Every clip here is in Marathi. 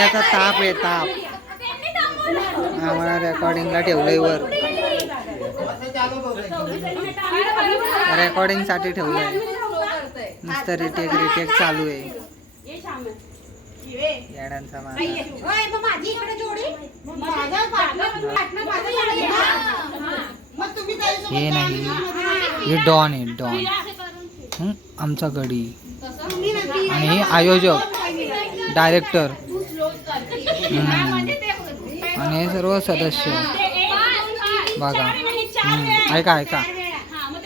डोक्याचा ताप आहे ताप. आम्हाला रेकॉर्डिंगला ठेवलंय वर. रेकॉर्डिंग साठी ठेवलंय. नुसतं रिटेक चालू आहे. येड्यांचा मार. हे नाही, हे डॉन आहे डॉन. आमचा गडी आणि हे आयोजक डायरेक्टर आणि हे सर्व सदस्य बघा. ऐका ऐका,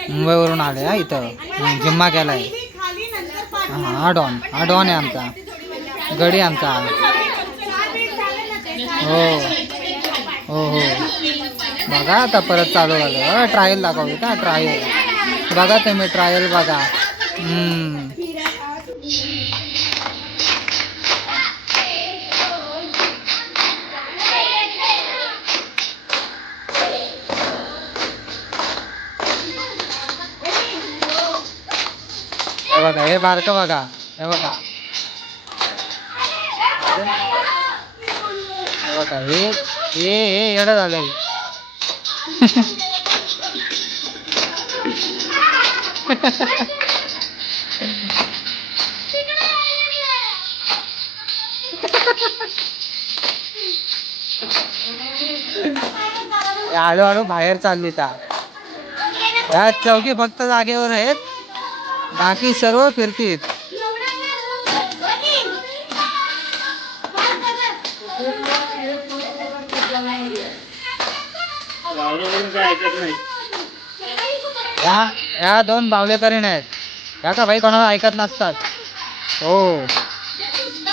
मुंबईवरून आले हा इथं, जिम्मा केलाय. हा डॉन आहे आमचा गडी आमचा. हो हो हो बघा आता परत चालू झालं. ट्रायल दाखवतो का ट्रायल बघा तुम्ही, ट्रायल बघा. हे बघा, हे बारकं बघा, हे बघा, हे बघा, हे येडं झालंय. हळूहळू बाहेर चालली ता. या चौकी फक्त जागेवर आहेत, बाकी सर्व फिरतील. या दोन बावलेकरीण आहेत. या का भाई कोणाला ऐकत नसतात. हो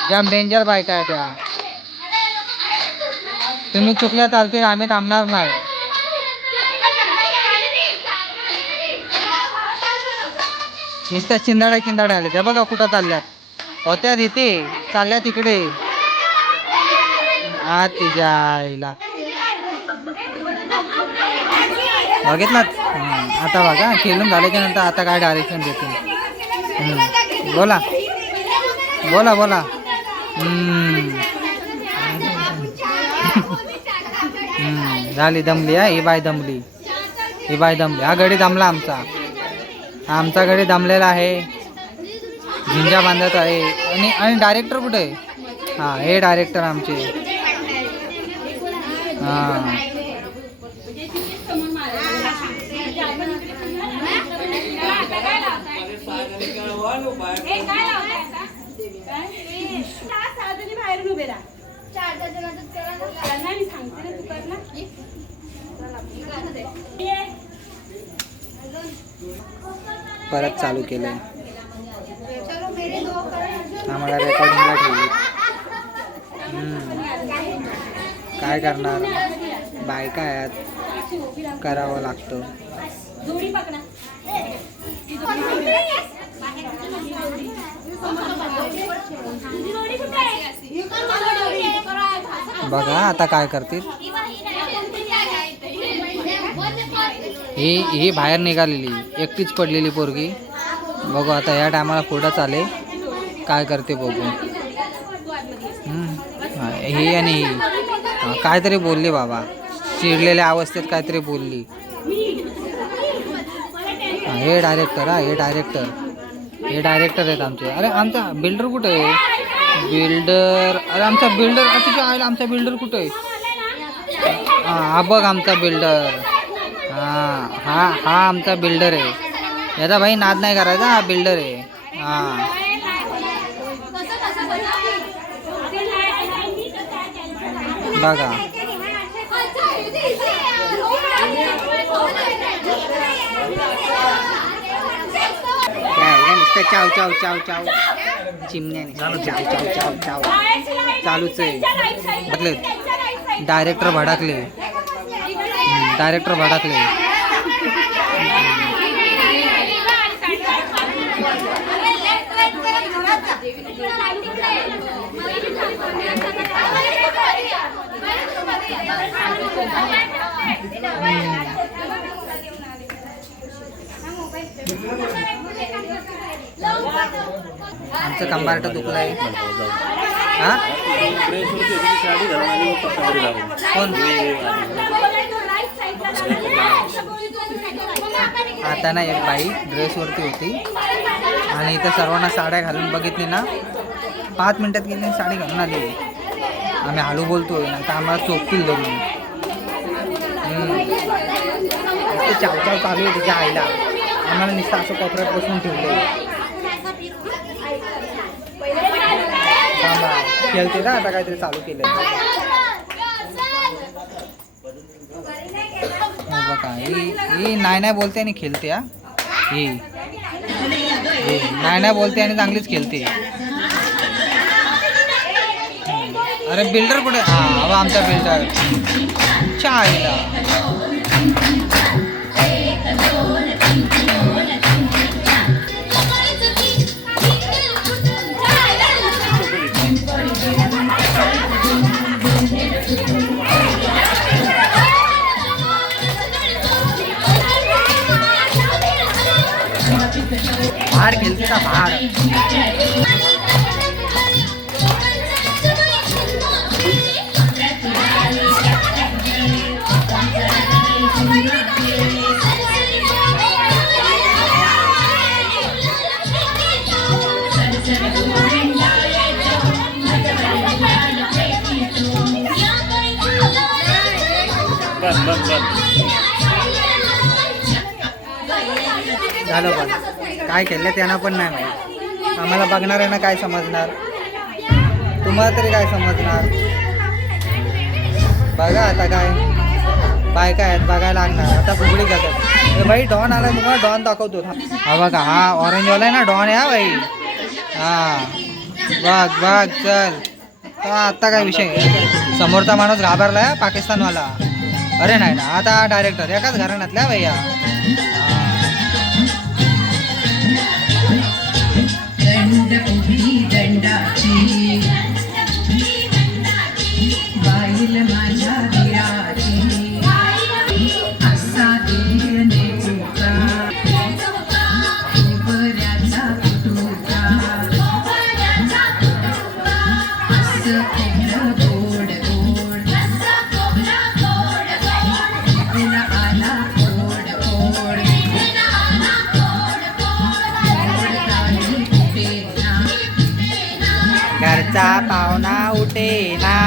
जाम डेंजर बायका आहे त्या. तुम्ही चुकल्या चालतील, आम्ही थांबणार नाही. नुसत्या चिंदाड्या आल्या त्या बघा कुठं चालल्यात. होत्या तिथे चालल्या तिकडे. हा तिच्या आईला बघितलं. आता बघा खेळून झाल्याच्या नंतर आता काय डायरेक्शन देते. बोला बोला बोला. झाली दमली. ही बाय दमली, ही बाय दमली. हा गडी दमला आमचा गडी दमलेला आहे. झिंजा बांधत आहे. आणि डायरेक्टर कुठे आहे? हा हे डायरेक्टर आमचे. हा परत चालू केलंय. आम्हाला रेकॉर्डिंगला ठेवली. काय करणार, बायका आहेत, करावं लागतं. बघा आता काय करतील. ही बाहेर निघालेली एकटीच पडलेली पोरगी. बघू आता या टायमाला पुढं चाले काय करते बघू. ही आणि ही काहीतरी बोलली बाबा, चिडलेल्या अवस्थेत काहीतरी बोलली. हे डायरेक्टर हे डायरेक्टर आहेत आमचे. अरे आमचा बिल्डर कुठे आहे? बिल्डर, अरे आमचा बिल्डर, आमचा बिल्डर कुठे आहे? हा बघ आमचा बिल्डर. हा आमचा बिल्डर आहे. याचा भाई नाद नाही करायचा, हा बिल्डर आहे. हा बघा चाव चाव चाव चाव चिमण्याने चाव चाव चाव चाव चालूच आहे. बघले डायरेक्टर भडकले. आमचं कंबार्ट दुखलंय. हा कोण आता ना एक बाई ड्रेसवरती होती आणि इथं सर्वांना साड्या घालून बघितली ना 5 मिनिटात गेली आणि साडी घालून आली. आम्ही हळू बोलतोय ना तर आम्हाला चोपतील धरून. ते चावचाव चालू आहे तिच्या आईला. आम्हाला नुसतं असं कोपऱ्यात बसून ठेवलं. खेळते ना आता काहीतरी चालू केलं. बघा ही नाही बोलते आणि खेळते. हा ही नाही बोलते आणि चांगलीच खेळते. अरे बिल्डर कुठे? हा आमचा बिल्डर चायला. बाहर खेलते था बाहर. झालं पण काय केलं त्यांना पण नाही माहीत. आम्हाला बघणार आहे ना काय समजणार. तुम्हाला तरी काय समजणार. बघा आता काय बायका आहेत बघायला लागणार. आता फुगडी करतात. ए भाई डॉन आला तुम्हाला डॉन दाखवतो. हा बघा हा ऑरेंजवाला आहे ना डॉन आहे. हा भाई हा बघ चल. आता काय विषय समोरचा माणूस घाबरलाय पाकिस्तानवाला. अरे नाही ना आता डायरेक्टर एकाच घराण्यातल्या भैया. दंडाची बाईल माझ्या दिराची असा देणे तुका बऱ्याचा तुका असं केलं गोड गोड तुला आला गोड गोड घरचा पाहुणा उठे ना.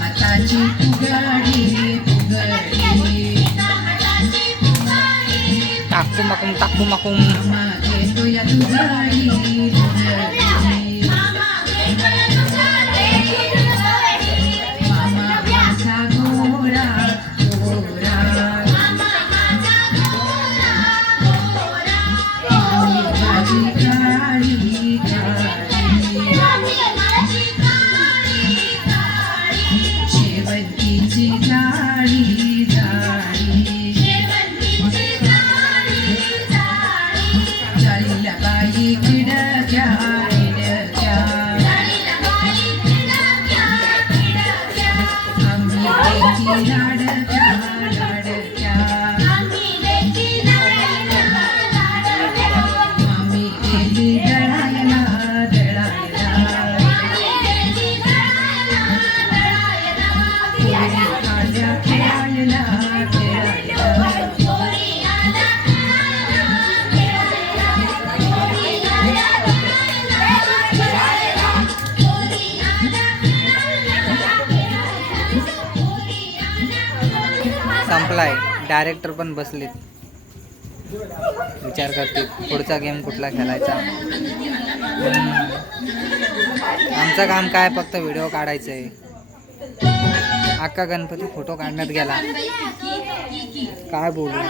हाताची पुगाडी टाकू माकूम शेवंतीची जाळी जाळी जाळीला बाई किडक्या किडक्या आम्ही लेकी लाडक्या लाडक्या आम्ही गेली दळायला दळायला खेळायला खेळायला संपलाय. डायरेक्टर पण बसलेत विचार करते पुढचा गेम कुठला खेळायचा. आमचं काम काय फक्त व्हिडिओ काढायचं आहे. अख्खा गणपती फोटो काढण्यात गेला. काय बोलू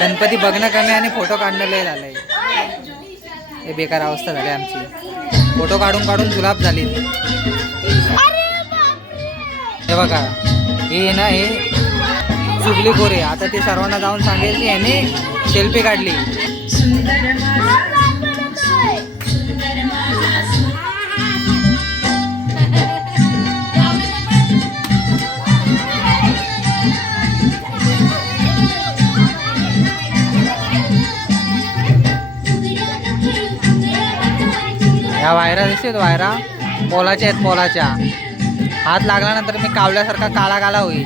गणपती बघणं कमी आणि फोटो काढणं लय झालंय. हे बेकार अवस्था झाली आमची. फोटो काढून काढून जुलाब झाली. हे बघा हे ना हे चुगली खोरे. आता ते सर्वांना जाऊन सांगेल की ह्याने सेल्फी काढली. ह्या वायरा दिसतात वायरा पोलाच्या आहेत पोलाच्या. हात लागल्यानंतर मी कावल्यासारखा काळा काळा होईल.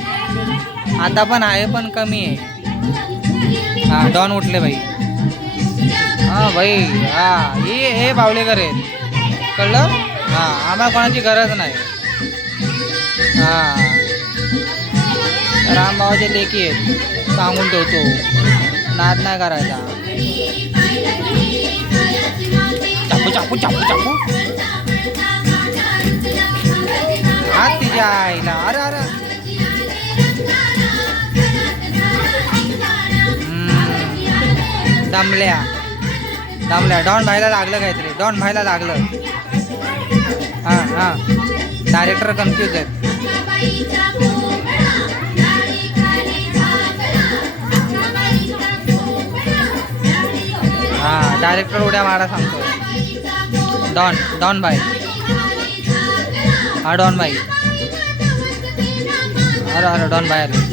आता पण आहे पण कमी आहे. हा डॉन उठले भाई. हा भाई हा हे बावलेकर आहेत कळलं. हा आम्हाला कोणाची गरज नाही. हा रामभावाचे लेकी आहेत सांगून ठेवतो. नाद नाही करायचा. चापू चापू चापू चापू हात तिच्या आईला. अरे अरे दमल्या दमल्या. डॉन भाईला लागलं काहीतरी. डॉन भाईला लागलं. हां हां डायरेक्टर कन्फ्यूज आहेत. हां डायरेक्टर उड्या मारा सांगतो. डॉन डॉन भाई. हा डॉन भाई. अरे अरे डॉन भाई आले.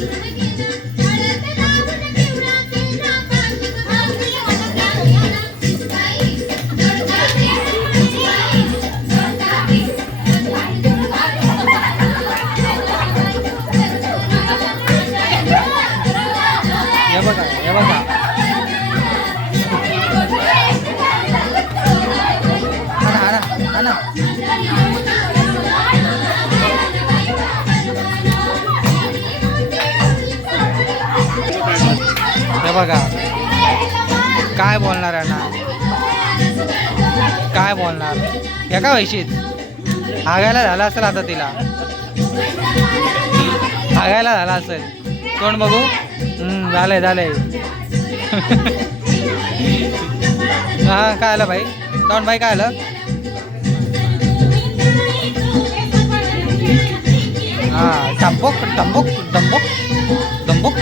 हे बघा हे बघा. हा ना हे बघा काय बोलणार आहे ना. काय बोलणार. हे का वैशीत हागायला झाला असेल आता तिला. हागायला झाला असेल. कोण बघू. झालंय झालंय. हा काय आलं भाई. डॉन भाई काय आलं. हा टंबोक टंबोक टंबोक टंबोक.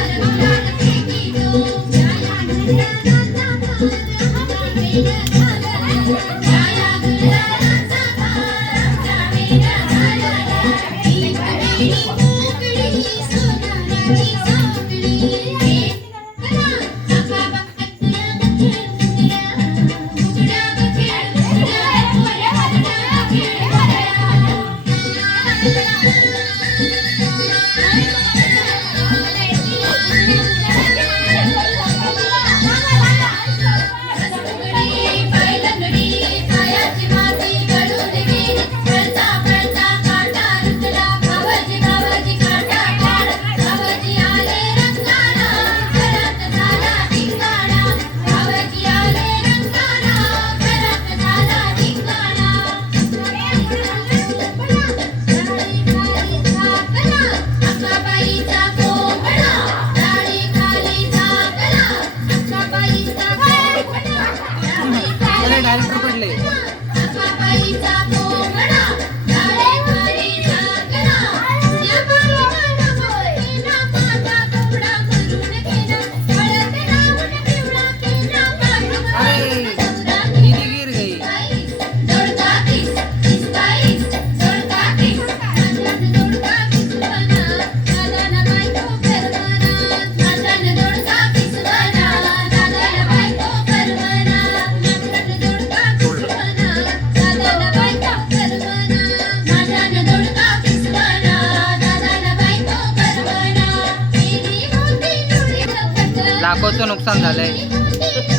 लाखोचं नुकसान झालंय.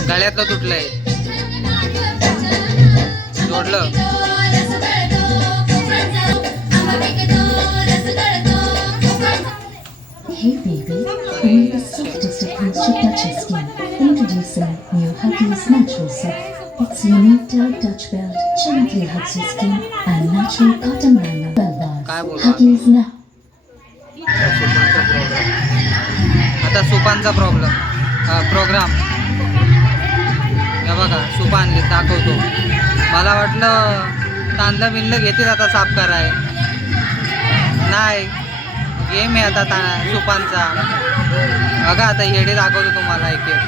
गळ्यातलं तुटलंय. जोडलं. Hey baby, only the softest of moisture touches skin. Introducing new Huggies Natural Soft. Its unique doe touch belt gently hugs your skin and natural cotton liner bell bars. Huggies now. आता सुपांचा प्रोग्राम हे बघा. सूप आणले दाखवतो. मला वाटलं तांदलं बिनलं घेतील आता साफ कराय. नाही गेम आहे आता सुपांचा. बघा आता येडे दाखवतो तुम्हाला एक एक.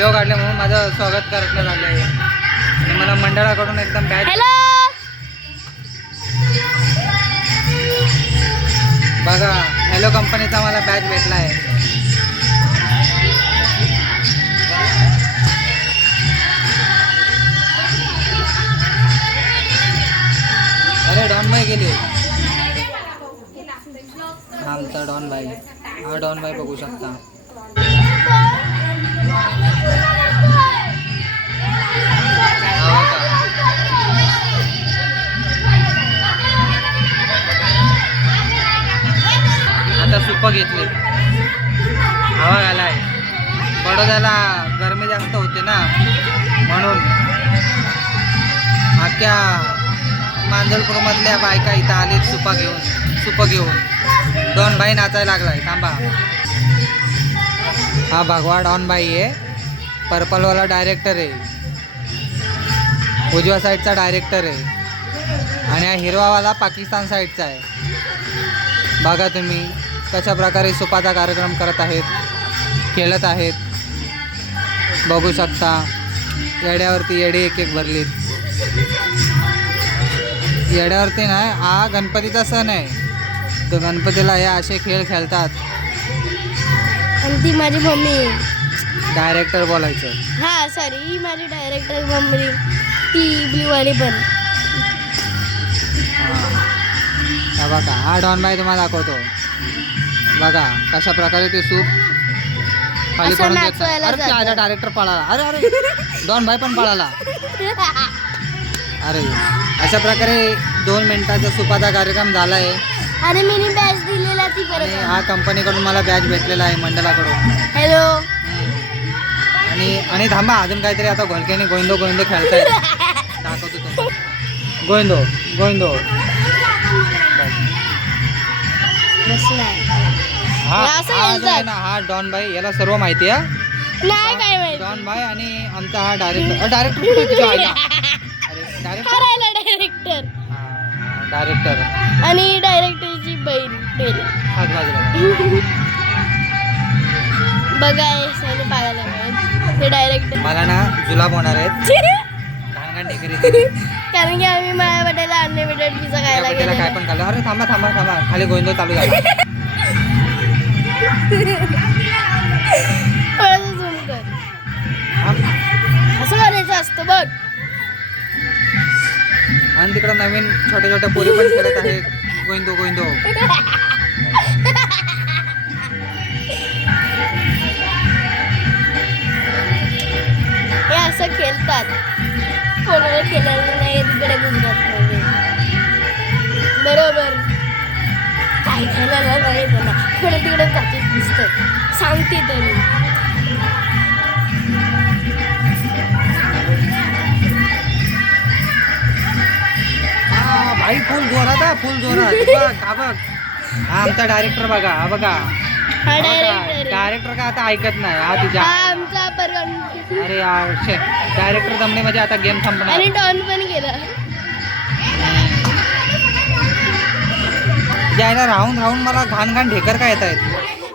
व्हिडिओ काढले म्हणून माझं स्वागत करण्यात आले आहे आणि मला मंडळाकडून एकदम बॅच बघा हॅलो कंपनीचा मला बॅच भेटला आहे. अरे डॉन भाई गेले. आमचा डॉन भाई, हा डॉन भाई बघू शकता. आता सुप घेतले, हवा घालाय. बडोद्याला गरमी जास्त होते ना म्हणून अख्ख्या मांजलपूरमधल्या बायका इथं आलेत सुप घेऊन. डॉन भाई नाचायला लागलाय. थांबा, हा भगवा डॉन भाई आहे. पर्पलवाला डायरेक्टर आहे, उजव्या साईडचा डायरेक्टर आहे आणि हा हिरवावाला पाकिस्तान साईडचा आहे. बघा तुम्ही कशा प्रकारे सुपाचा कार्यक्रम करत आहेत, खेळत आहेत. बघू शकता येड्यावरती येडे एक एक भरलीत. येड्यावरती नाही, हा गणपतीचा सण आहे. तो गणपतीला हे असे खेळ खेळतात. आणि ती माझी मम्मी. डायरेक्टर बोलायचं. हा सॉरी, ही माझी डायरेक्टर मम्मी, ती ब्ल्यूवाली पण. हा बघा, हा डॉन भाई तुम्हाला दाखवतो. बघा कशा प्रकारे ते सूप खाली असं पडून नाचवायला देतात. अरे जातात. डायरेक्टर पळाला. अरे अरे डॉन भाई पण पळाला. अरे अशा प्रकारे 2 मिनिटाचा सुपाचा कार्यक्रम झाला आहे आणि मी बॅच दिलेला ती आणि परत. हा कंपनीकडून मला बॅच भेटलेला आहे मंडळाकडून. हॅलो. आणि थांबा, अजून काहीतरी आता घोलक्याने गोविंदो खेळताय. दाखवतो तुम्हाला. गोविंदो बसलाय. हा असं हा जो आहे खेळतात. ना, हा डॉन भाई, याला सर्व माहिती आहे. नाही काय माहिती. डॉन भाई आणि आमचा हा डायरेक्टर कुठे तुझ्या आईला? अरे डायरेक्टर हरायला डायरेक्टर डायरेक्टर आणि डायरेक्टरची बहीण बेल. हात बाजूला. बघा हे सगळे पाहायला मिळेल. ते डायरेक्टर मला ना जुलाब होणार आहेत. घाणघाण ढेकरी. कारण की आम्ही माझ्या बड्याला अनलिमिटेड पिझ्झा खायला त्याला काय गेलो. पण खाल्लं. अरे थांबा खाली गोविंदो चालू झाला. थोडंसं zoom कर. असं करायचं असतं बघ. आणि तिकडे नवीन छोट्या पोरी पण खेळत आहेत. गोविंदो हे असं खेळतात. कोणाला खेळायला नाही तिकडे गुजरातमध्ये. बरोबर. काय खेळायला नाही त्याला. तिकडे जातीच दिसतं. सांगते तरी. भाई फुल जोरात आहे, फुल जोरात. बघ हा बघ, हा आमचा डायरेक्टर बघा. हा बघा हा डायरेक्टर. डायरेक्टर का आता ऐकत नाही. हा तुझ्या हा आमचा परगण. अरे यार डायरेक्टर जमणे म्हणजे आता गेम संपणार. आणि डॉन पण गेला. जायला राहून मला घाण ढेकर काय येत आहेत.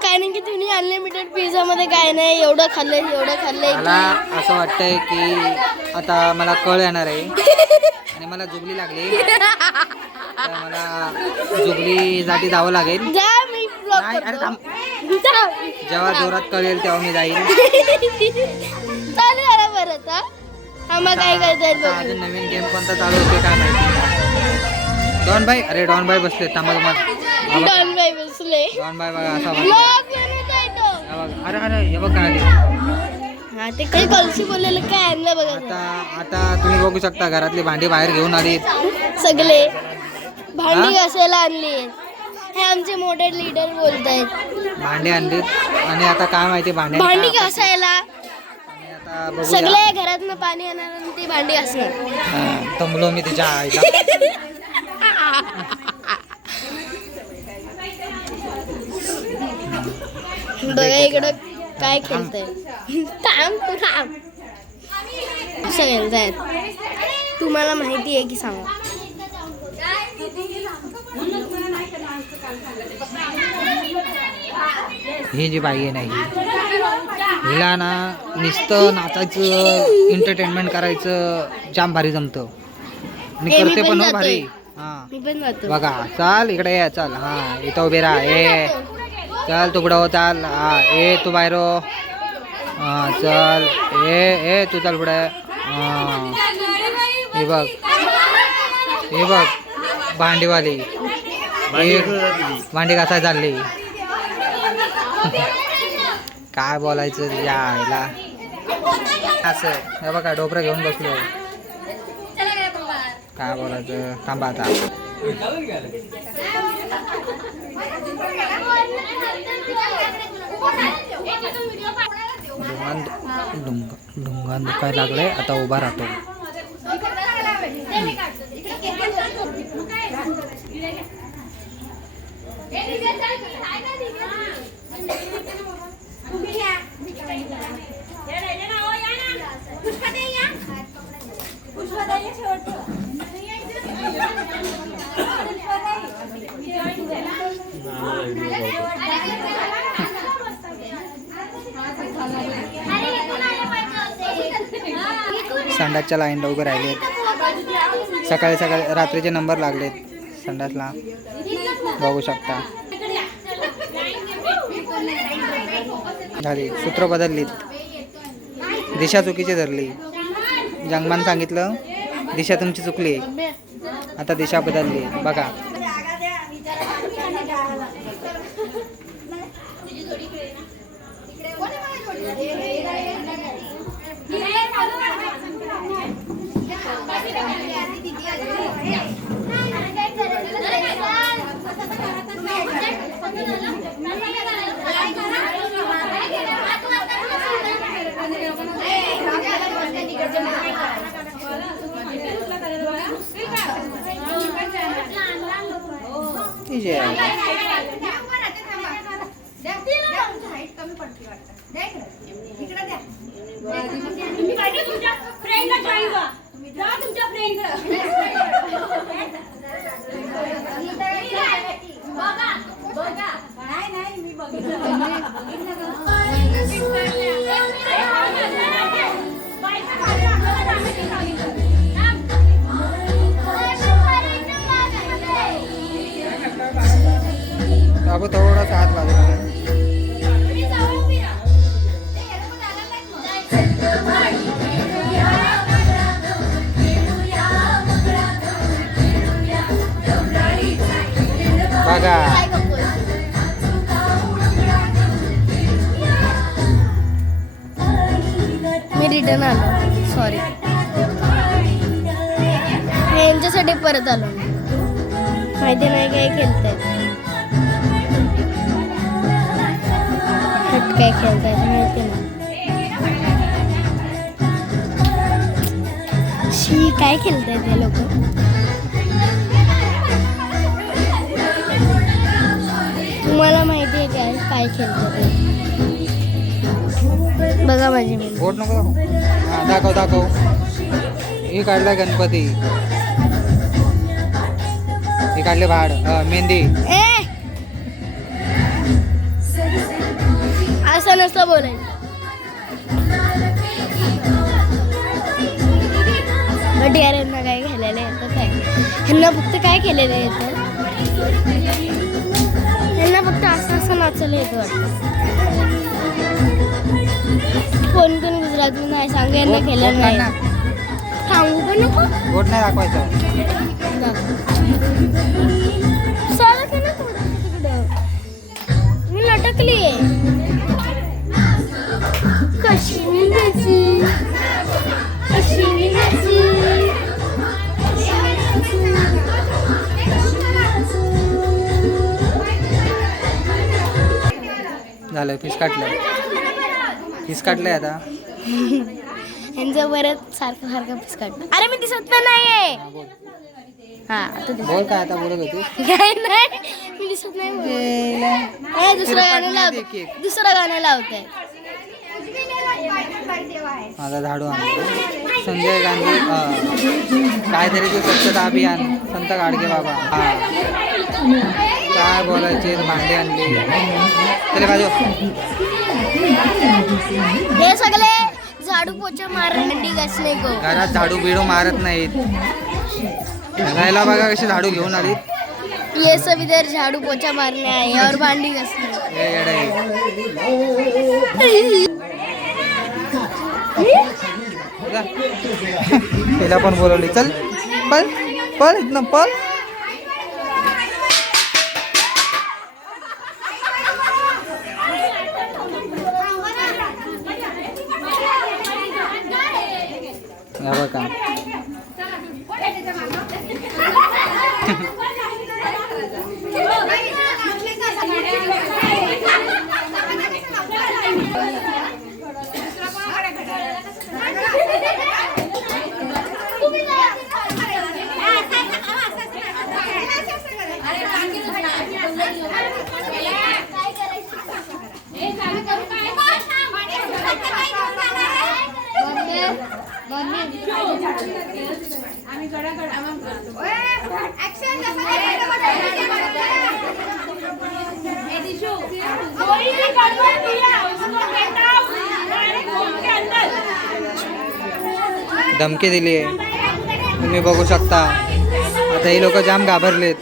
कारण की तुम्ही अनलिमिटेड पिझ्झा मध्ये काय नाही एवढं खाल्लंय मला असं वाटतंय की आता मला कळ येणार आहे आणि मला जुगली लागली. तर मला जुगलीसाठी जावं लागेल. जा मी vlog नाही, अरे करतो. थांब. जा. जेव्हा जोरात कळेल तेव्हा मी जाईल. चालू झाला परत. हा मग काय करताय आता अजून नवीन गेम कोणता चालू होते काय माहिती. डॉन भाई, अरे डॉन भाई बसले. थांबा तुम्हाला. डॉन बाई बसले. डॉन भाई बघा असा बसला. vlog बनवत आहे तो. हा बघा. अरे हे बघ काय आली. हा ते काही कलशी बोललेलं काय आणलं बघा. आता तुम्ही बघू शकता घरातली भांडी बाहेर घेऊन आली. सगळे भांडी घासायला आणली. हे आमचे मोठे लीडर बोलतायत. भांडी आणलीत आणि आता काय माहिती भांडी भांडी घासायला आता बघूया. सगळे घरातनं पाणी आणणार आणि ती भांडी घासणार. दमलो मी तिच्या आईला. बघा इकडं काय खेळतंय. थांब तू थांब. असं खेळतायत. तुम्हाला माहिती आहे की सांगा. ही जी बाई आहे ना हिला ना नुसतं नाचायचं एंटरटेनमेंट करायचं जाम भारी जमतं आणि मी करते पण पण हो जातोय. भारी. हा मी पण जातो. बघा चल इकडे ये चल. हा इथं उभे राहा. ए चल तू पुढं हो चाल. हा ए तू बाहेर हो. हा चल. ए तू चल पुढे. हा हे बघ भांडीवाली भांडी घासाय चालली. काय बोलायचं तुझ्या आईला. असं हे बघा डोकरं घेऊन बसलो. काय बोलायचं थांबा आता. ढुंगान दुखायला लागले आता उभा राहतो. संडासच्या लाईनला उभे राहिलेत. सकाळी सकाळी रात्रीचे नंबर लागलेत संडासला बघू शकता. झाली सूत्र बदललीत. दिशा चुकीची धरली. जंगमान सांगितलं दिशा तुमची चुकली. आता दिशा बदलली बघा. बाबू थोडासा हात बाजूला. बघा मी रिटर्न आलो. सॉरी मी यांच्यासाठी परत आलो. माहिती नाही काय खेळतायत. काय खेळतायत माहिती नाही. शी काय खेळतायत हे लोक. तुम्हाला माहिती आहे काय काय खेळतात. बघा माझी मी बोट नको दाखव. दाखव हे काढलाय गणपती. हे काढले भाड मेहंदी. असं नसतं बोलायचं. बट यार यांना काय खेळायला येतं काय. ह्यांना फक्त काय केलेलं येतं. ह्यांना फक्त असं नाचायला येतं वाटतं. कोण कोण गुजराती नाही सांगू. यांना खेळलं नाही सांगू पण नको. बोट नाही दाखवायचं. चालत आहे ना थोडं तिकडं. मी लटकली आहे. कशी विनाची कशी विनाची. झालं पीस काटलंय आता. यांचं परत सारखं सारखं पीस काढलं. अरे मी दिसत पण नाहीये. हा आता बोल काय आता बोलत होती. काय नाही मी दिसत नाही. दुसरं गाणं लावतंय. माझा झाडू आणला. संजय गांधी काहीतरी ते स्वच्छता अभियान संत गाडगे बाबा. हा काय बोलायचे भांडे आणले चले बाजू. हे सगळे झाडू पोछा मारंडी घासणे को घरात झाडू बिडू मारत नाहीत. घालायला बघा कशी झाडू घेऊन आली. ये सब इधर झाड़ू पोछा मारने आए हैं और भांडी घसने. तिला पण बोलवली. चल पळ पळ इथनं पळ. या बघा धमकी दिली आहे तुम्ही बघू शकता. आता हे लोक जाम घाबरलेत.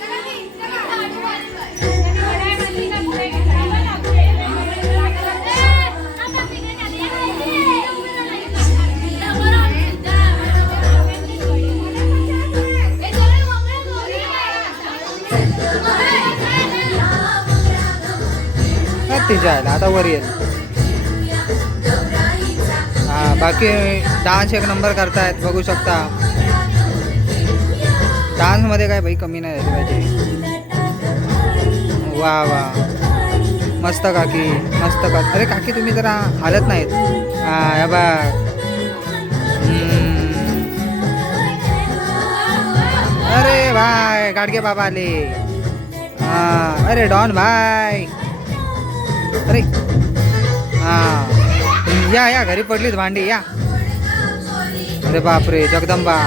तिच्या आता वर येईल. हा बाकी डान्स एक नंबर करतायत बघू शकता. डान्स मध्ये काय भाई कमी नाही झाली पाहिजे. वा वा मस्त काकी मस्त काकी. अरे काकी तुम्ही जरा हालत नाहीत. हा बा अरे भाई गाडगे बाबा आले. हा अरे डॉन भाई. अरे हा या घरी पडलीत भांडी या. अरे बापरे जगदंबा.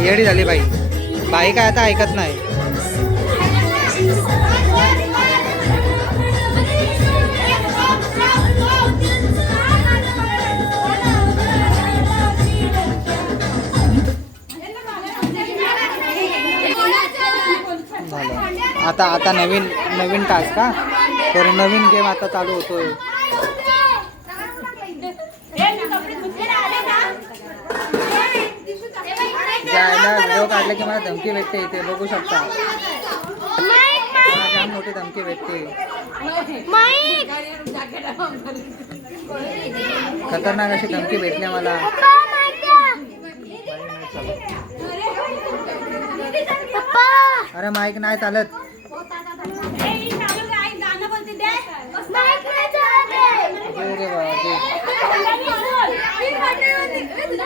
येडी झाली बाई. बाई काय आता ऐकत नाही. आता आता नवीन नवीन टास्क का तर नवीन गेम आता चालू होतोय. ज्याला व्हिडिओ काढले की मला धमकी भेटते इथे बघू शकता. जाम मोठी धमकी भेटते. खतरनाक अशी धमकी भेटली मला. अरे माईक नाही चालत.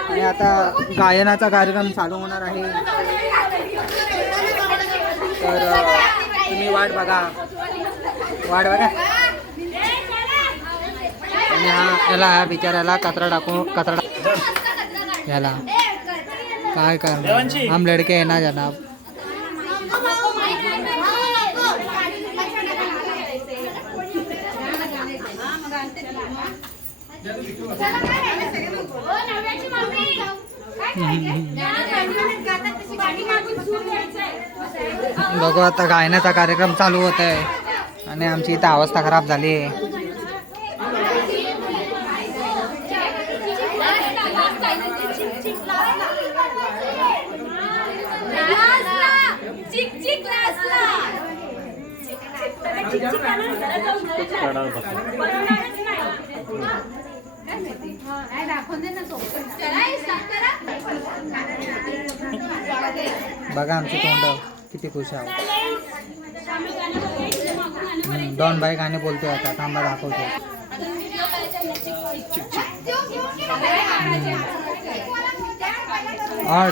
आणि आता गायनाचा कार्यक्रम चालू होणार आहे तर तुम्ही वाट बघा. आणि ह्या बिचाऱ्याला कचरा याला काय करणार. हम लडके आहे ना जनाब. बघू आता गायनाचा कार्यक्रम चालू होत आहे आणि आमची इथं अवस्था खराब झाली आहे. बघा आमची तोंड किती खुश आहे. डॉन भाई गाणे बोलतोय आता थांबा दाखवतो.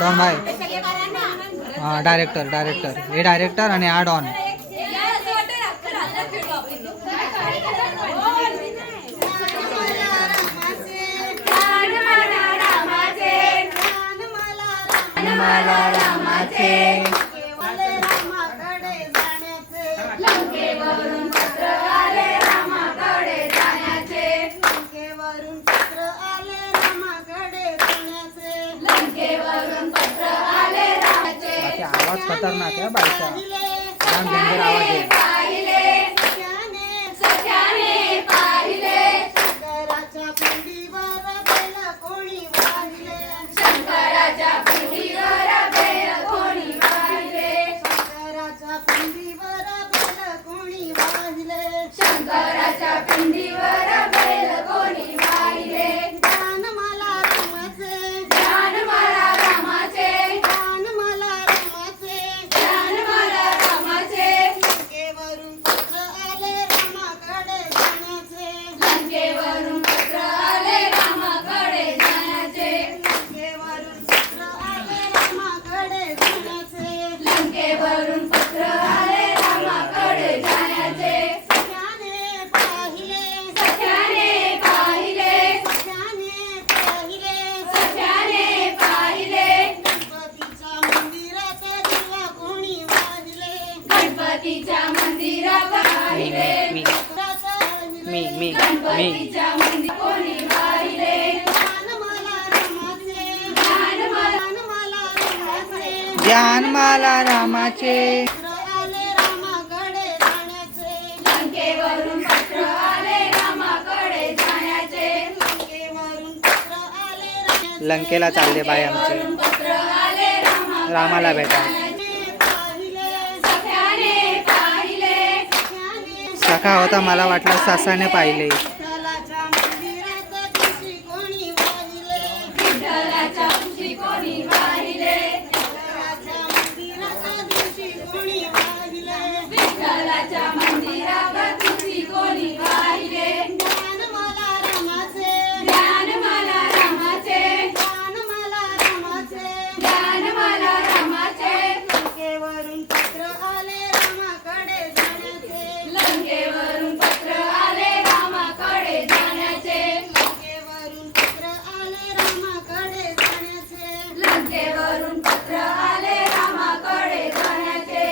डॉन भाई. हां डायरेक्टर हे डायरेक्टर आणि हा डॉन. मला रामाचे लंकेवरून पत्र आले रामाकडे जाण्याचे. लंकेवरून पत्र आले रामाकडे जाण्याचे. लंकेवरून पत्र आले रामाचे. बाकी आवाज खतरनाक आहे बाईचा. छान डेंजर आवाज आहे. सख्याने पाहिले शंकराच्या पिंडीवर बैल कोणी वाहिले. शंकराच्या पिंडीवर बैल कोणी वाहिले. शंकराच्या पिंडीवर बैल कोणी वाहिले. शंकराच्या पिंडीवर बैल कोणी वाहिले. ज्ञान मला रामाचे. ज्ञान मला रामाचे. ज्ञान मला रामाचे. ज्ञान मला रामाचे. लंकेवरून पत्र आले रामाकडे जाण्याचे. लंकेवरून पत्र आले रामाकडे जाण्याचे. लंकेवरून पत्र आले रामाकडे जाण्याचे. लंकेवरून पत्र आले रामाकडे जाण्याचे. सख्याने पाहिले. सख्याने पाहिले. सख्याने पाहिले. सख्याने पाहिले. गणपतीच्या मंदिरात दिवा कोणी वाहिले. गणपतीच्या मंदिरात वाहिले. गणपतीच्या मंदिर कोणी वाहिले. ज्ञान मला रामाचे. ज्ञान मला रामाचे. ज्ञान मला रामाचे. पत्र आले रामाकडे जाण्याचे. लंकेवरून पत्र आले रामाकडे जाण्याचे. लंकेवरून पत्र आले रामाकडे. लंकेला चालले बाई आमचे. पत्र आले रामाला भेटा. पाहिले. सख्याने पाहिले. सख्याने सखा होता मला वाटलं सासाने पाहिले. विठ्ठलाच्या मंदिरात तुळशी कोणी वाहिले. विठ्ठलाच्या तुळशी कोणी वाहिले. विठ्ठलाच्या मंदिरात तुळशी कोणी वाहिले. विठ्ठलाच्या मंदिरात तुळशी कोणी वाहिले. ज्ञान मला रामाचे. ज्ञान मला रामाचे. ज्ञान मला रामाचे. ज्ञान मला रामाचे. लंकेवरून पत्र आले रामाकडे जाण्याचे. लंकेवरून पत्र आले रामाकडे जाण्याचे. लंकेवरून पत्र आले रामाकडे जाण्याचे. लंकेवरून पत्र आले रामाकडे जाण्याचे.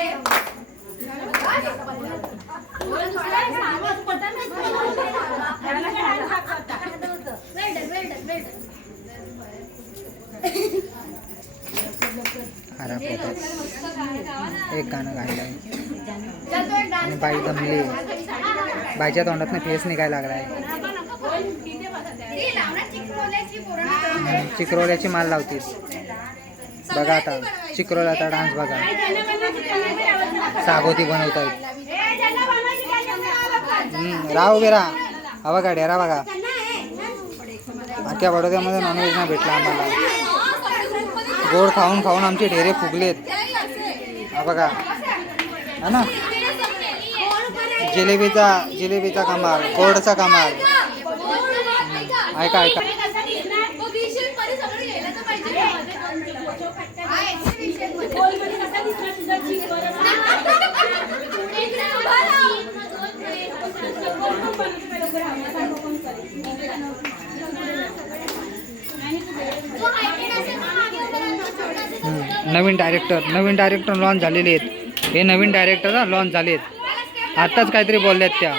खराब होतात. एक गाणं गायलं आणि बाई दमली. बाईच्या तोंडात फेस निघायला लागलाय. चिक्रोल्याची माल लावतीस. बघा आता चिक्रोल्याचा डान्स बघा. सागोती बनवतायत. राव उभे राहा. हा बघा डेरा बघा. अख्ख्या बडोद्यामध्ये नॉनव्हेज नाही भेटला आम्हाला. गोड खाऊन खाऊन आमचे ढेरे फुगलेत. हा बघा हा ना. जिलेबीचा कमाल. गोडचा कमाल. ऐका ऐका. नवीन डायरेक्टर लॉन्च झालेले आहेत. हे नवीन डायरेक्टर लॉन्च झालेत. आत्ताच काहीतरी बोलल्यात त्या.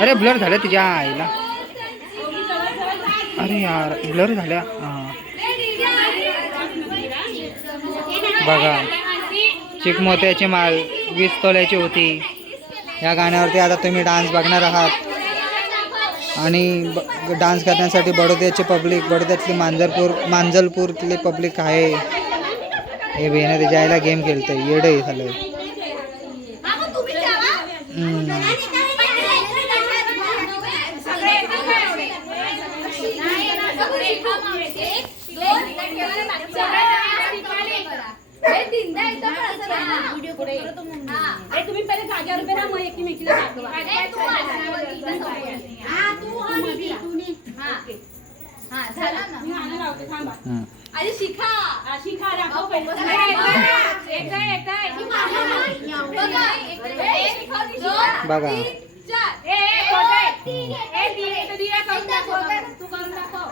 अरे ब्लर झाल्या तिच्या आईला. अरे यार ब्लर झाल्या. हां बघा. चिकमोत्याची माल 20 तोल्याची होती. या गाण्यावरती आता तुम्ही डान्स बघणार आहात. आणि डान्स करण्यासाठी बडोद्यातली मांजलपूरतली पब्लिक आहे. हे बेने त्याच्या आईला गेम खेळतंय. येडं झालं. तुम्ही पहिले जागेवर उभे राहा मग एकमेकीला दाखवा. मी गाणं लावते थांबा. आधी शिखा दाखव पहिले. बघा तू करून दाखव.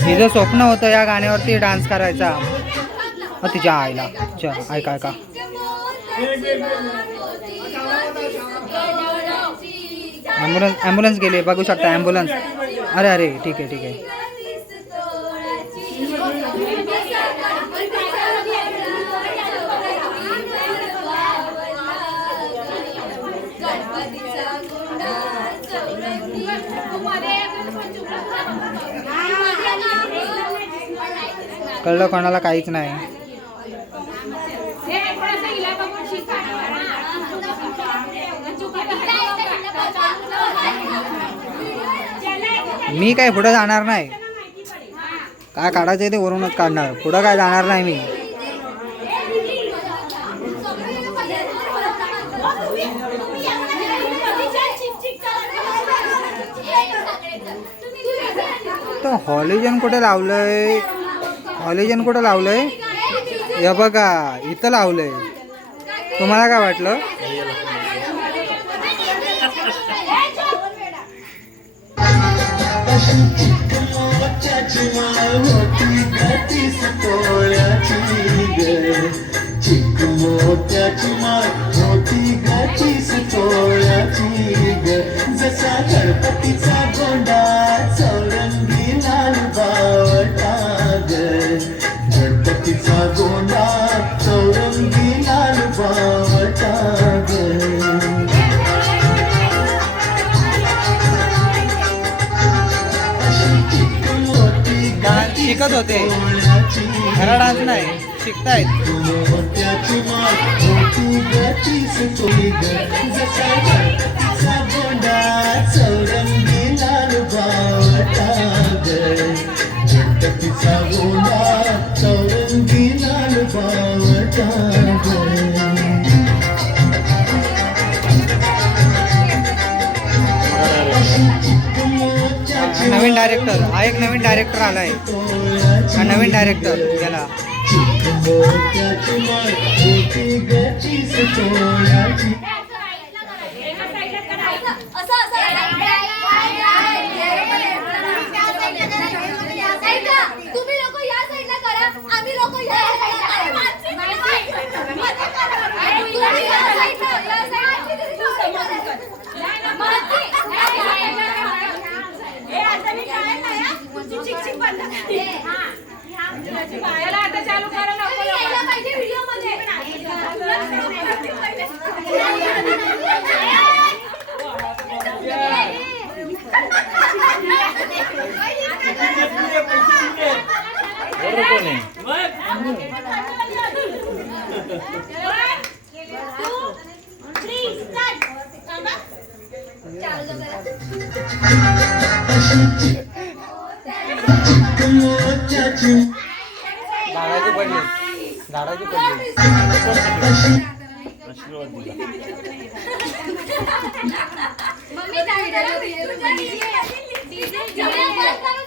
हिचं स्वप्न होतं या गाण्यावरती डान्स करायचा. तिच्या आईला ऐका ऐका. ॲम्ब्युलन्स गेली बघू शकता ॲम्ब्युलन्स. अरे अरे ठीक आहे ठीक आहे. कळलं कोणाला काहीच नाही. मी काय पुढे जाणार नाही. काय काढायचं ते वरूनच काढणार. पुढं काय जाणार नाही मी. तर हॉलिजन कुठे लावलंय? हॉलिजन कुठे लावलंय? हे बघा इथं लावलंय. तुम्हाला काय वाटलं? जसा गणपतीचा गोंडा चौरंगी लाल बावटा ग. गणपतीचा गोंडा चौरंगी लाल बावटा ग. डान्स शिकत होते. खरा डान्स नाही शिकतायत. मोत्याची माळ मोती गचीस तोडी ग. जसा गणपतीचा गोंडा चौरंगी लाल बावटा ग. गणपतीचा गोंडा चौरंगी लाल बावटा ग. नवीन डायरेक्टर हा एक नवीन डायरेक्टर आलाय. हा नवीन डायरेक्टर त्याला तुम्ही लोक या साईडला करा आम्ही लोक या आता चालू करा पाहिजे व्हिडिओ मध्ये. झाडाची पडली. झाडाची पडली.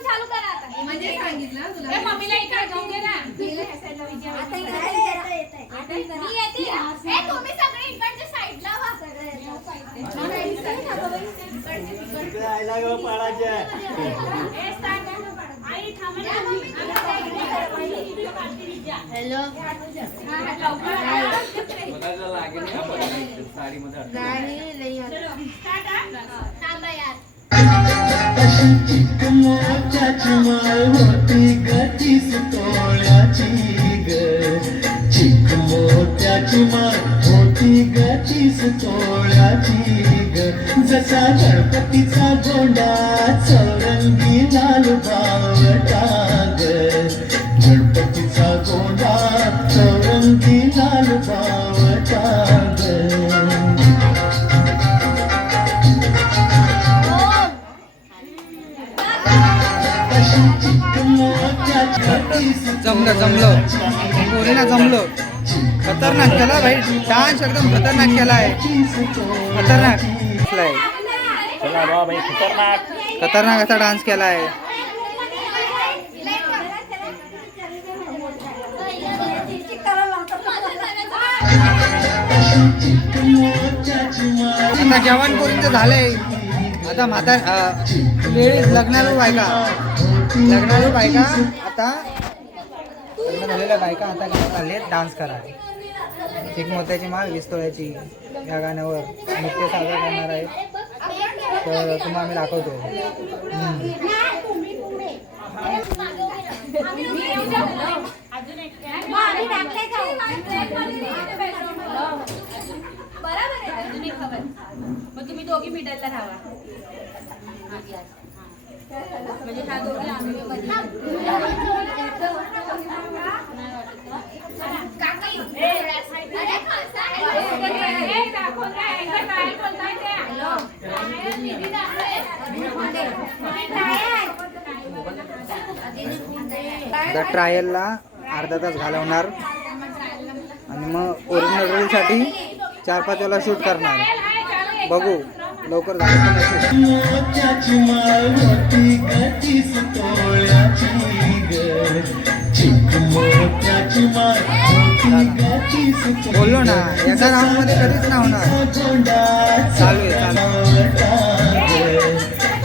चालू करा आता. म्हणजे सांगितलं तुला मम्मीला इकडे घेऊन गे ना. तुम्ही सगळे इकडच्या साईडला व्हा. हॅलो मोत्याची माळ होती गतीस तोळ्याची ग. चिक मोत्याची माळ होती गतीस तोळ्याची ग. जसा गणपतीचा गोंडा चौरंगी लाल बावटा ग. गणपतीचा गोंडा चौरंगी लाल बावटा ग. जमलं पोरीना जमलं. खतरनाक केला भाई डान्स एकदम खतरनाक केलाय. खतरनाक केलाय. चला वा भाई खतरनाक. खतरनाक असा डान्स केलाय. आता जेवण पोरींचं झालंय. आता लेडीज लग्नाळू बायका आता लग्न झालेल्या बायका आता गावात आले डान्स करा. एक मोत्याची माळ 20 तोळ्याची या गाण्यावर नृत्य सादर करणार आहे. तर तुम्हाला आम्ही दाखवतो. बरोबर आहे. अजून एक खबर मग तुम्ही दोघी मिठातला राहा म्हणजे ह्या दोघी आम्ही ट्रायलला अर्धा तास घालवणार आणि मग ओरिजिनल रीलसाठी 4-5 वेळा शूट करणार. बघू लवकर झालं. मोत्याची माळ होती गतीस तोळ्याची ग. चिक मोत्याची माळ होती गतीस बोललो ना एका राऊंड मध्ये कधीच ना होणार. चालू आहे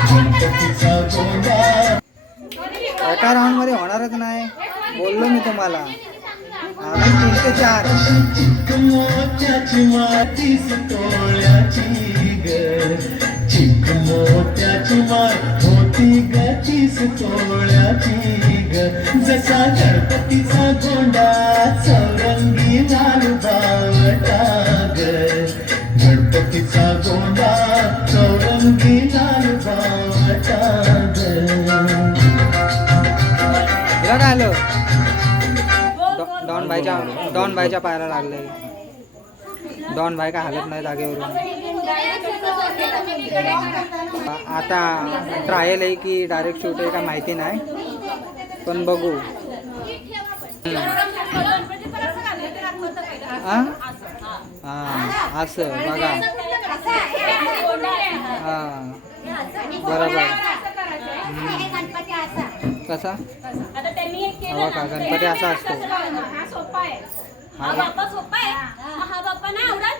गणपतीचा गोंडा एका राऊंड मध्ये होणारच नाही. बोललो मी तुम्हाला. अजून 3 ते 4. चिक मोत्याची माळ 30 तोळ्याची ग. चिक मोत्याची माळ होती गतीस तोळ्याची ग. जसा गणपतीचा गोंडा चौरंगी लाल बावटा ग. गणपतीचा गोंडा चौरंगी लाल बावटा ग. तुला काय आलं? डॉन बायच्या पायाला लागले. डॉन बाय काय हालत नाही जागेवरून. आता ट्रायल आहे की डायरेक्ट शूट आहे का माहिती नाही पण बघू. असं बघा. बरोबर. कसा हवा का गणपती असा असतो. हा बाप्पा सोपा आहे. हा बाप्पा नाही आवडत.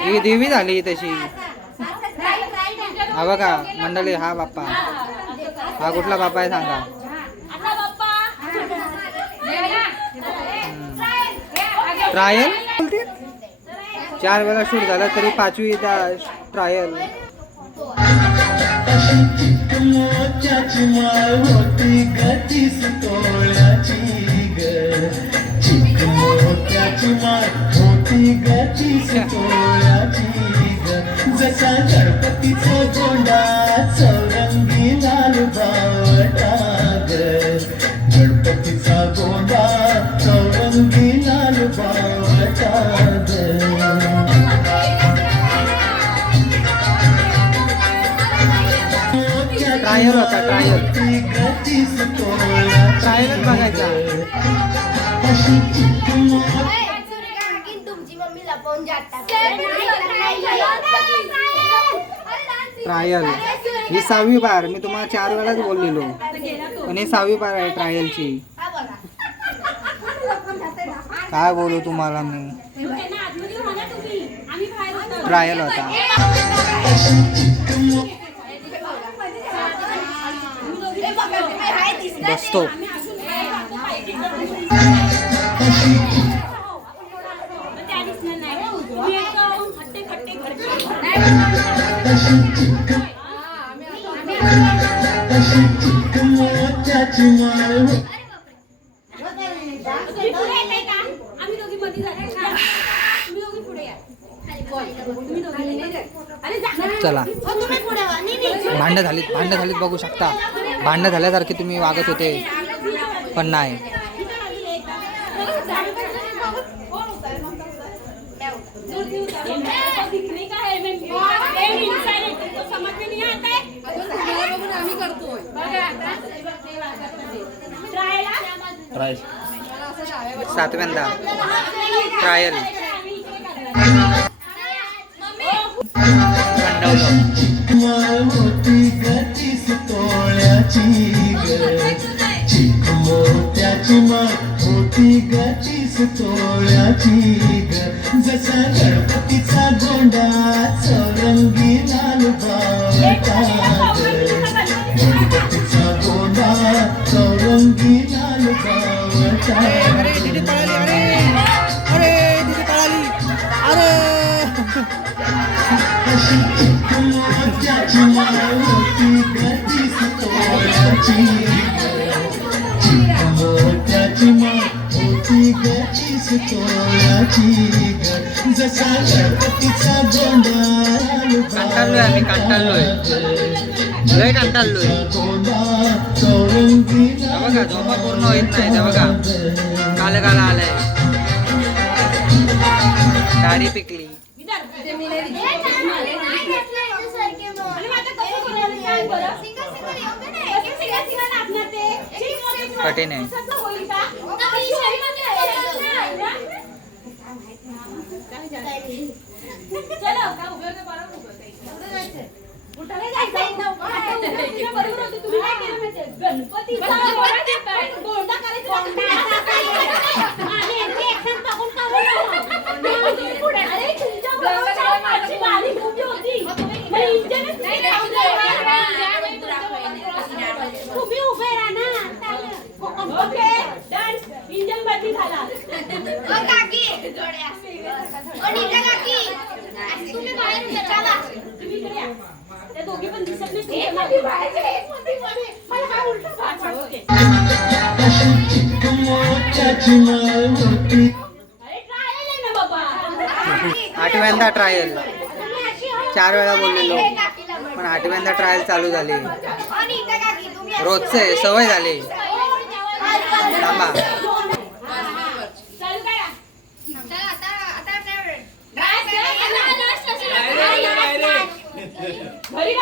ही देवी झाली तशी. हा बघा मंडळी हा बाप्पा. हा कुठला बाप्पा आहे सांगा. ट्रायल 4 वेळा शूट झाला तरी 5वी ट्रायल. चिक मोत्याची माळ होती गतीस तोळ्याची ग. चिक मोत्याची माळ होती गतीस तोळ्याची ग. जसा गणपतीचा गोंडा चौरंगी लाल बावटा ग. गणपतीचा गोंडा चौरंगी लाल बावटा ग. ट्रायल होता ट्रायलच बघायचा. तुमची मम्मी लपवून जातात. ट्रायल ही 6वी बार. मी तुम्हाला 4 वेळाच बोललेलो पण ही 6वी बार आहे ट्रायलची. काय बोलू तुम्हाला मी. ट्रायल होता. बसतो. चला भांडणं झालीत बघू शकता. भांडणं झाल्यासारखे तुम्ही वागत होते पण नाही. आम्ही करतोय ट्राय 7व्यांदा ट्रायल चिकमाळ होती गतीस तोळ्याची ग चिक मोत्याची माळ होती गतीस तोळ्याची ग जसा गणपतीचा गोंडा चौरंगी लाल बावटा गणपतीचा गोंडा चौरंगी लाल बावटा अरे दीदी पळाली अरे दीदी पळाली अरे अशी चिक मोत्याची माळ होती गतीस तोळ्याची चिक मोत्याची माळ होती गतीस तोळ्याची ग जसा गणपतीचा गोंडा कंटाळलोय आम्ही कंटाळलोय लय कंटाळलोय गोंडा चौरंगी हे बघा झोपा पूर्ण होत नाही ते बघा काल काला आलाय दाढी पिकली कठीण आहे तुम्ही उभे राहा ना. ओके डान्स इंजन बदली झाला. तुम्ही बाहेर चला. तुम्ही इकडे या. त्या दोघी पण दिसत नाही. एक मध्ये बाहेर एक मध्ये मध्ये. मला हा उलटा भाग ओके. अशी चिक मोत्याची माळ होती अरे ट्रायल आहे ना बाबा. 8व्यांदा ट्रायल 4 वेळा बोललेलो पण 8व्यांदा ट्रायल चालू झाली रोजचे सवय झाली थांबा चालू करा. घरी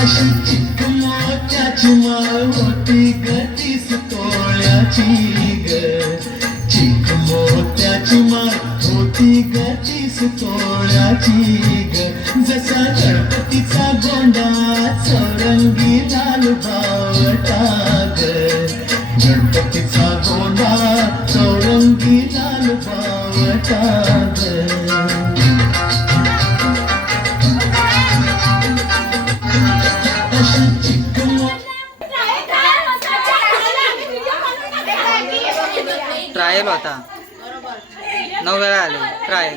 अशी चिक मोत्याची माळ होती गतीस तोळ्याची ग चिक मोत्याची माळ होती गतीस तोळ्याची ग जसा गणपतीचा गोंडा चौरंगी लाल बावटा ग गणपतीचा गोंडा चौरंगी लाल बावटा ग ट्रायल होता 9 वेळा आले ट्रायल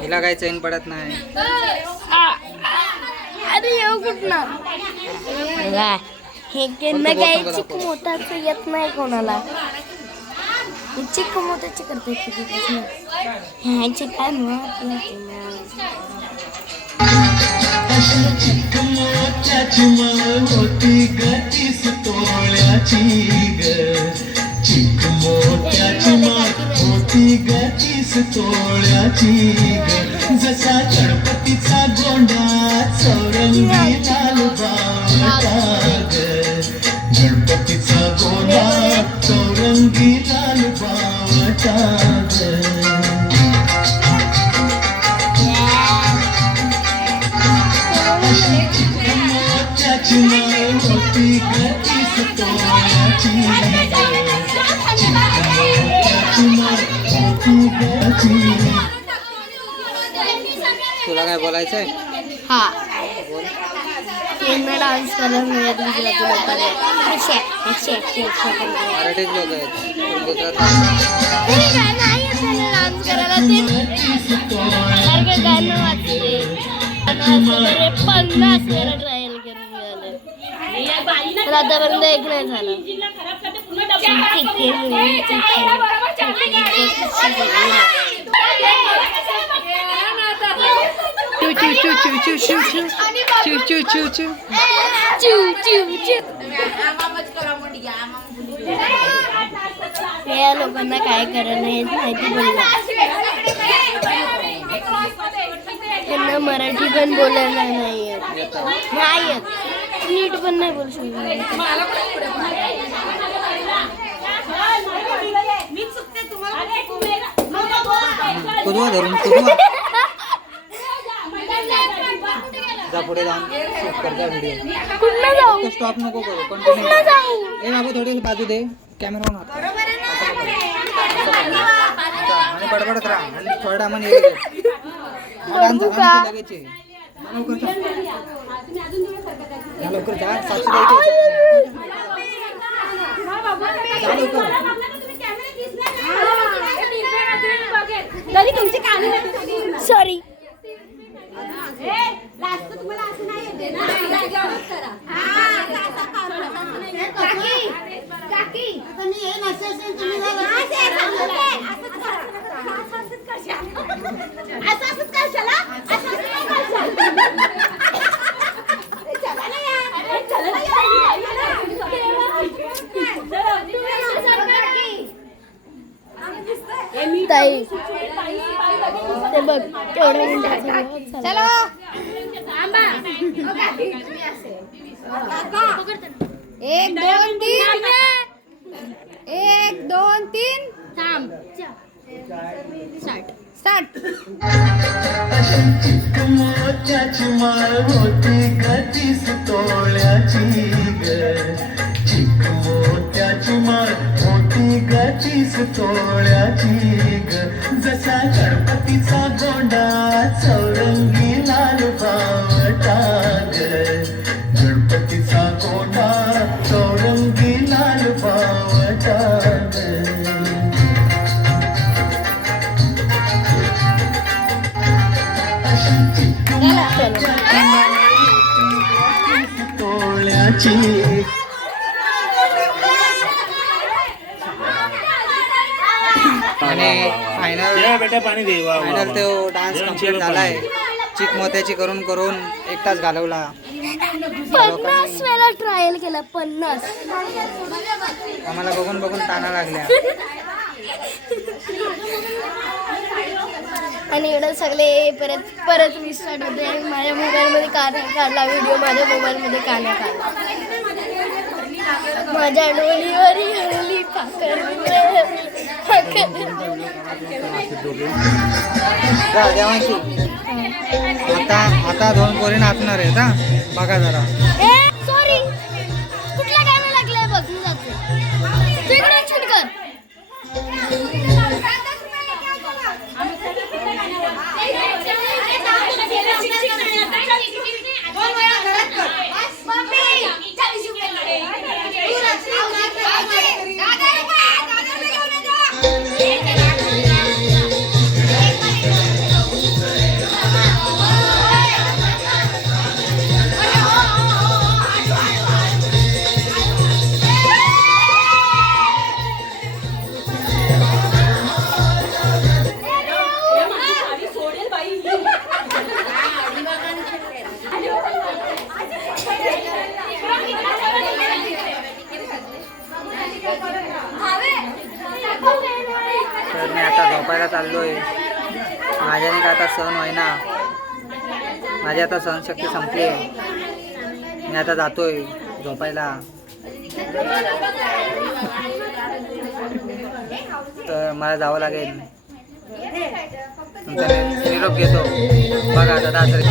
हिला काही चैन पडत नाही अरे येऊ कुठनं हे त्यांना काही चिक मोठाच येत नाही कोणाला चिक मोठाची करते ह्याची काय अशी चिक मोत्याची माळ होती गतीस तोळ्याची ग चिक मोत्याची माळ होती गतीस तोळ्याची ग जसा गणपतीचा गोंडा चौरंगी लाल बावटा ग गणपतीचा गोंडा चौरंगी लाल बावटा ग मोत्याची माळ होती गतीस तोळ्याची मोत्याची माळ होती गतीस तुला काय बोलायचंय हा बोल त्यांना डान्स करायला मिळत गुजराती लोकांना. मराठीच लोक आहेत पण गुजरात नाही येत त्याला डान्स करायला. ते सारखं गाणं वाचते 50 वेळा ट्रायल करून मिळाले तर आतापर्यंत एक नाही झालं. या लोकांना काय करायला हे माहिती पडलं. त्यांना मराठी पण बोलायला नाही येत. नीट पण नाही बोलू शकत. कुदवा धरून कुदवा जा पुढे जाऊन शूट कर जा व्हिडिओ. कुठं जाऊ स्टॉप नको करू कुठं कंटिन्यू. जाऊ ए बाबू थोडी बाजू दे कॅमेरा आणि बडबडत राहा आणि थोड्या टायमाने लगेच ये. लवकर जा साक्षी द्यायची. जा लवकर. तरी तुमची काने सॉरी तुम्हाला असं नाही येते ना. काकी आता मी येईन असे असेल तुम्ही झालं. असंच करशाला ताई ते बघ केवढ्या मिनिटाचं चलो 1 2 3 थांब स्टार्ट. चिकमोत्याची माळ होती गतीस तोळ्याची ग. चिकमोत्याची माळ होती गतीस तोळ्याची ग. जसा गणपतीचा गोंडा चौरंगी लाल बावटा ग. गणपतीचा गोंडा चौरंगी लाल बावटा ग. तोळ्याची आणि फायनल बेटा पाणी दे. वा, वा, फायनल वा. तो डान्स कम्प्लीट झालाय. चिक मोत्याची करून करून 1 तास घालवला. 50 वेळा ट्रायल केला. 50 आम्हाला बघून बघून ताना लागल्या. आणि इकडे सगळे परत रिस्टार्ट होते. माझ्या मोबाईलमध्ये काढला व्हिडिओ. माझ्या मोबाईलमध्ये काढला माझ्या डोलीवर हरली जा देवांशी. आता 2 पोरी नाचणार आहेत हा. बघा जरा. सॉरी कुठला कॅमेरा लागलाय बघ. मी जातो तिकडे शूट कर. तर मी आता झोपायला चाललोय. माझ्याने काय आता सहन होईना. माझी आता सहनशक्ती संपली आहे. मी आता जातोय झोपायला. तर मला जावं लागेल. तुमचा निरोप घेतो. बघा आता दासरे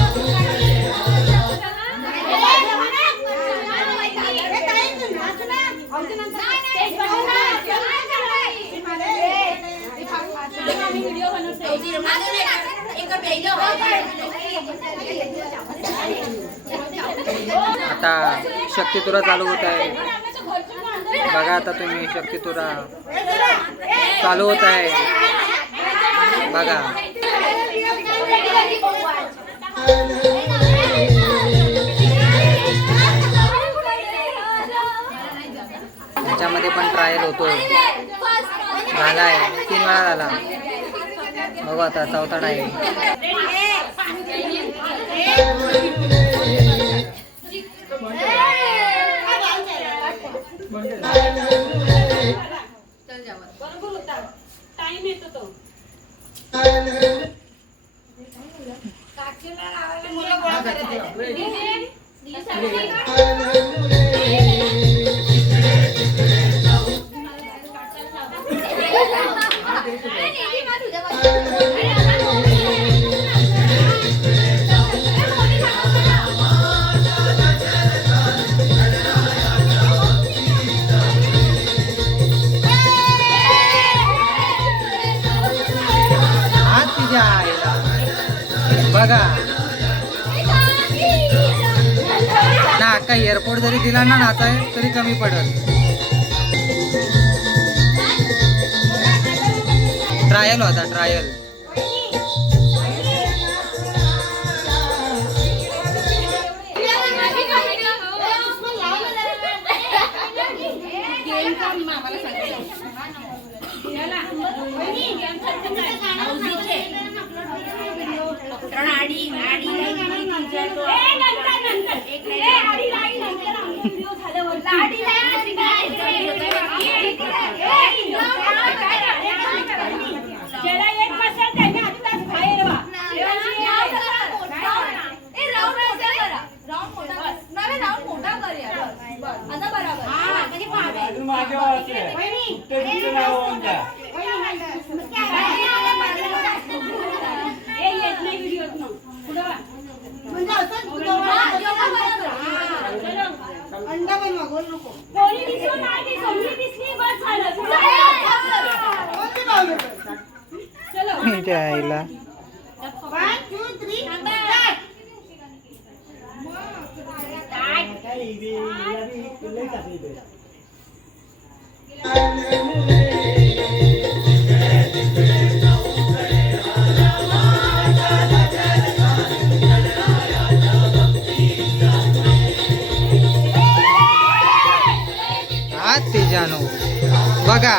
आता शक्तितुरा चालू होत आहे. बघा आता तुम्ही शक्तितुरा चालू होत आहे. बघा त्याच्यामध्ये पण ट्रायल होतोय. झालाय 3 वेळा झाला. बघू आता चौथा ट्रायल. टाइम येतो तो बघा ना अक्का एअरपोर्ट जरी दिला ना नाचाय तरी कमी पडल. ट्रायल होता ट्रायल. अंडा बनवा गोल नको कोणी दिसू नाही समजी दिसली बस झालं चलो त्या आईला 1 2 3 ते जाणू बघा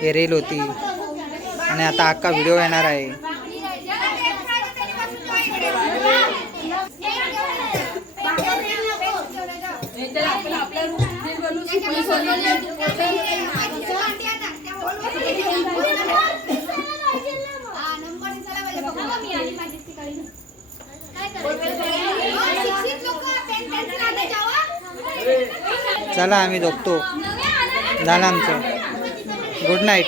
हे रील होती आणि आता अख्खा व्हिडिओ येणार आहे. चला आम्ही झोपतो. झालं आमचं. Good night.